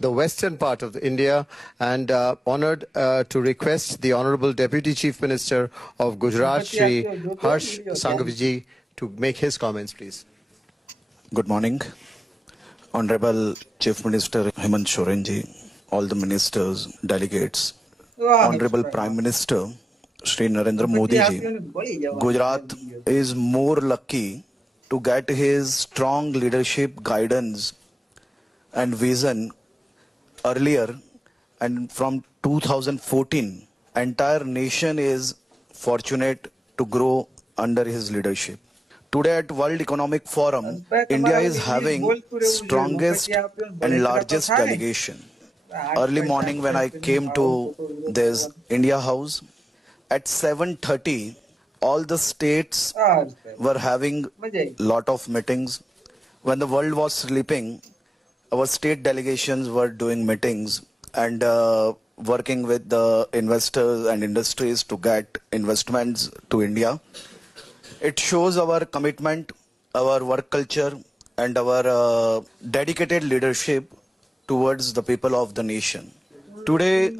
the western part of India, and uh, honored uh, to request the Honorable Deputy Chief Minister of Gujarat, Shri Harsh Sanghaviji, to make his comments, please. Good morning, Honorable Chief Minister Hemant Sorenji, all the ministers, delegates, Honorable Prime Minister Shri Narendra Modi ji. Gujarat is more lucky to get his strong leadership guidance and vision earlier and from 2014 entire nation is fortunate to grow under his leadership. Today at world economic forum india is having strongest and largest delegation. early morning when i came to this india house at 7:30 all the states were having lot of meetings. When the world was sleeping our state delegations were doing meetings and uh, working with the investors and industries to get investments to india. It shows our commitment our work culture and our uh, dedicated leadership towards the people of the nation. Today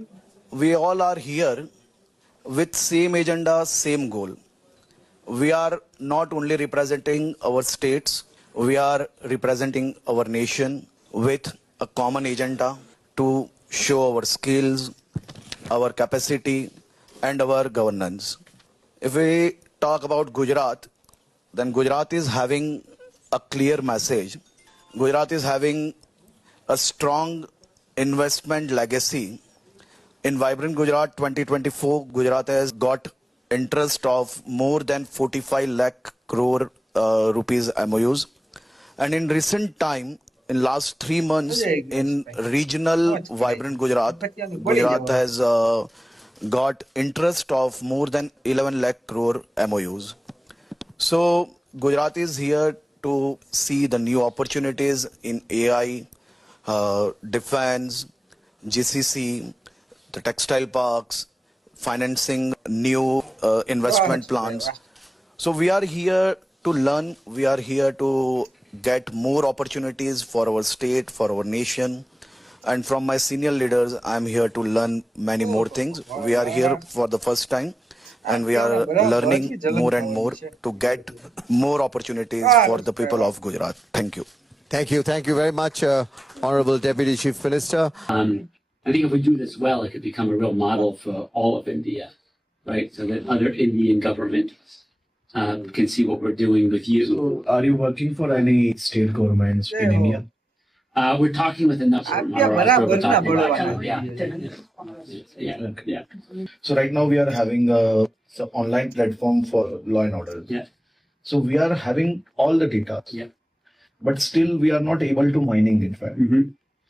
we all are here with same agenda same goal. We are not only representing our states, we are representing our nation with a common agenda to show our skills, our capacity, and our governance. If we talk about Gujarat, then Gujarat is having a clear message. Gujarat is having a strong investment legacy in Vibrant Gujarat 2024, Gujarat has got interest of more than 45 lakh crore uh, rupees MOUs. And in recent time, in last three months, in regional Vibrant Gujarat, Gujarat has uh, got interest of more than 11 lakh crore MOUs. So Gujarat is here to see the new opportunities in AI, uh, defense, GCC, the textile parks, financing new uh, investment plans. So we are here to learn. We are here to get more opportunities for our state, for our nation. And from my senior leaders, I'm here to learn many more things. We are here for the first time and we are learning more and more to get more opportunities for the people of Gujarat. Thank you. Thank you. Thank you very much, uh, Honorable Deputy Chief Minister. Um, I think if we do this well, it could become a real model for all of India, right? So that other Indian governments um, can see what we're doing with you. So, are you working for any state governments in India? Uh, we're talking with enough. Yeah. So right now we are having a so online platform for law and order. Yeah. So we are having all the data. Yeah. But still we are not able to mining it. Right? Mm-hmm.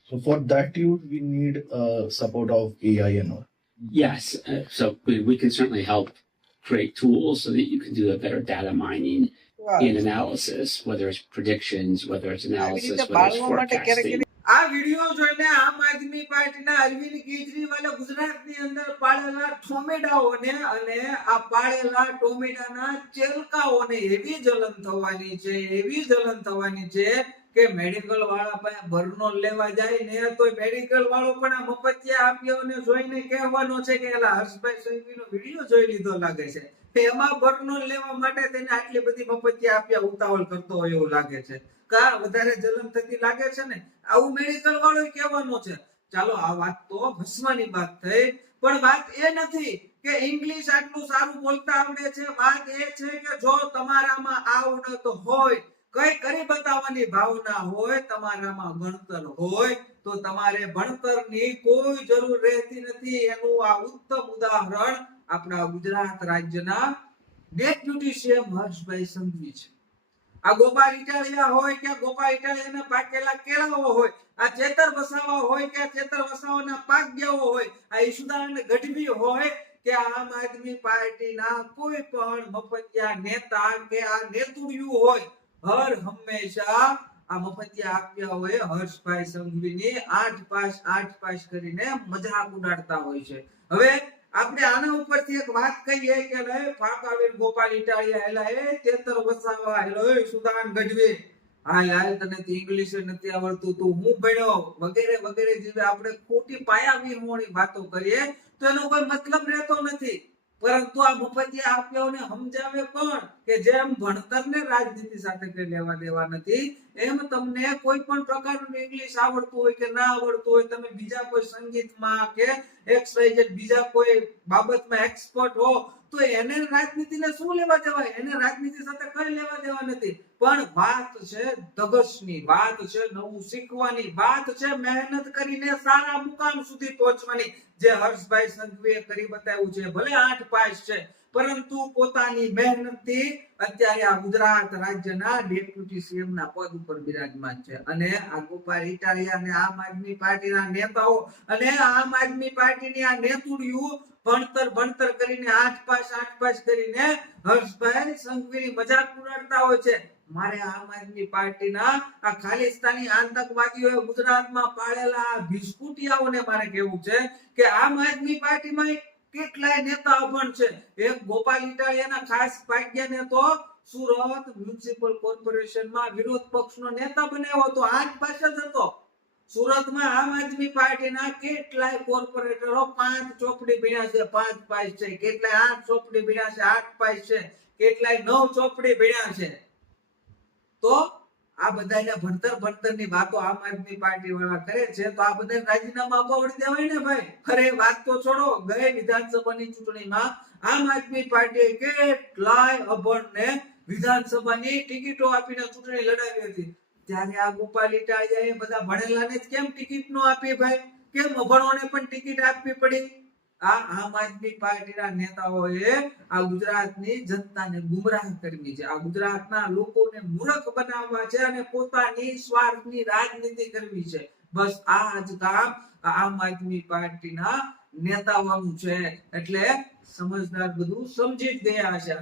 So for that you we need uh, support of AI and all. Yes. Uh, so we, we can certainly help create tools so that you can do a better data mining in analysis, whether it's predictions, whether it's analysis, રીતે whether it's બાળવા માટે ક્યારેક forecasting. આ video જોઈને આમ આદમી પાર્ટીના અરવિંદ કેજરીવાલે ગુજરાતની અંદર પાળેલા ટોમેટાઓને અને આ પાળેલા ટોમેટાના ચેલકાઓને એવી જલન થવાની છે એવી જલન થવાની છે કે મેડિકલ વાળા પાસે બર્નોલ લેવા જાય ને તો મેડિકલ વાળો પણ આ મફતિયા આપ્યોને જોઈને કહેવાનો છે કે એલા હર્ષભાઈ સંઘવીનો વીડિયો જોઈ લીધો લાગે છે. એમાં બર્નોલ લેવા માટે તેને આટલી બધી મફતિયા આપ્યા ઉતાવળ કરતો હોય એવું લાગે છે. કા વધારે જલન થતી લાગે છે ને? આવું મેડિકલ વાળો કહેવાનો છે. ચાલો આ વાત તો હસવાની વાત થઈ. પણ વાત એ નથી કે ઇંગ્લિશ આટલું સારું બોલતા આવડે છે. વાત એ છે કે જો તમારામાં આવડત હોય કઈ કરી બતાવવાની ભાવના હોય, તમારામાં ગણતર હોય, તો તમારે ભણતરની કોઈ જરૂર રહેતી નથી. એનું આ ઉત્તમ ઉદાહરણ આપણા ગુજરાત રાજ્યના ડેપ્યુટી સીએમ હર્ષભાઈ સંઘવી છે. આ ગોપાલ ઇટાલિયા હોય કે ગોપાલ ઇટાલિયાના પાકેલા કેળાઓ હોય, આ ચેતર વસાવા હોય કે ચેતર વસાવાના પાગ્યાઓ હોય, આ ઈશુદાન ગઢવી હોય કે આમ આદમી પાર્ટીના કોઈ પણ મફતિયા નેતા કે આ નેતુડિયું હોય હર હંમેશા આ મફતિયા આપ્યા હોય, હર્ષભાઈ સંઘવીની આઠ પાસ આઠ પાસ કરીને મજાક ઉડાડતા હોય છે. હવે આપણે આના ઉપરથી એક વાત કહીએ કે લે ફાકાવીર ગોપાલ ઇટાલિયા હેલા એ તેતર વસાવા હેલો એ સુદાન ગઢવી. હા યાર તને તો ઇંગ્લિશ નથી આવડતું, તું હું ભણ્યો? વગેરે વગેરે જેવી આપણે ખોટી પાયાવિહોણી વાતો કરીએ, તો એનો કોઈ મતલબ રહેતો નથી. પરંતુ આ મફતિયા આપ્યાઓને સમજાવે કોણ કે જેમ ભણતરને રાજનીતિ સાથે કઈ લેવા દેવા નથી, એમ તમને કોઈ પણ પ્રકારનું ઇંગ્લિશ આવડતું હોય કે ના આવડતું હોય, તમે બીજા કોઈ સંગીતમાં કે એક્સ વાય ઝેડ બીજા કોઈ બાબતમાં એક્સપર્ટ હો, તો એને રાજનીતિને શું લેવા દેવાય એને રાજનીતિ સાથે કઈ લેવા દેવા નથી. પણ વાત છે ધગશની વાત છે નવું શીખવાની, વાત છે મહેનત કરીને સારા મુકામ સુધી પહોંચવાની. જે હર્ષભાઈ સંઘવીએ કરી બતાવ્યું છે, ભલે આઠ પાસ છે, પરંતુ પોતાની મહેનતથી અત્યારે આ ગુજરાત રાજ્યના ડેપ્યુટી સીએમ ના પદ ઉપર બિરાજમાન છે. અને આ ગોપાલ ઇટાલિયા અને આમ આદમી પાર્ટીના નેતાઓ અને આમ આદમી પાર્ટીની આ નેતુડિયું ભણતર ભણતર કરીને આઠ પાસ આઠ પાસ કરીને હર્ષભાઈ સંઘવીની મજાક ઉડાડતા હોય છે. મારે આમ આદમી પાર્ટીના આ ખાલિસ્તાની આતંકવાદીઓએ ગુજરાતમાં પાળેલા આ ભિસ્કુટિયાઓને મારે કેવું છે કે આમ આદમી પાર્ટીમાં કેટલાય નેતાઓ પણ છે. એક ગોપાલ ઇટાલિયાના ખાસ ભાગ્યને તો સુરત મ્યુનિસિપલ કોર્પોરેશનમાં વિરોધ પક્ષનો નેતા બનાવ્યો હતો. આઠ પાસે જ હતો. સુરતમાં આમ આદમી પાર્ટીના કેટલાય કોર્પોરેટરો પાંચ ચોપડી ભણ્યા છે, પાંચ પાસ છે. કેટલાય આઠ ચોપડી ભણ્યા છે, આઠ પાસ છે. કેટલાય નવ ચોપડી ભણ્યા છે. તો આ બધાને ભણતર ભણતરની વાતો આમ આદમી પાર્ટી વાળા કરે છે, તો આ બધા રાજીનામા અપાવડી દેવાય ને ભાઈ? ખરે વાત તો છોડો ગઈ વિધાનસભાની ચૂંટણીમાં આમ આદમી પાર્ટીએ કેટલાય અભણને વિધાનસભાની ટિકિટો આપીને ચૂંટણી લડાવી હતી. ત્યારે આ ગોપાલ એ બધા ભણેલાને જ કેમ ટિકિટ નો આપી ભાઈ? કેમ અભણોને પણ ટિકિટ આપવી પડી? આ આમ આદમી પાર્ટીના નેતાઓએ આ ગુજરાતની જનતાને ગુમરાહ કરવી છે. આ ગુજરાતના લોકોને મૂર્ખ બનાવવા છે અને પોતાની સ્વાર્થની રાજનીતિ કરવી છે. બસ આ જ કામ આમ આદમી પાર્ટીના નેતાઓનું છે. એટલે સમજદાર બધું સમજી જ ગયા છે.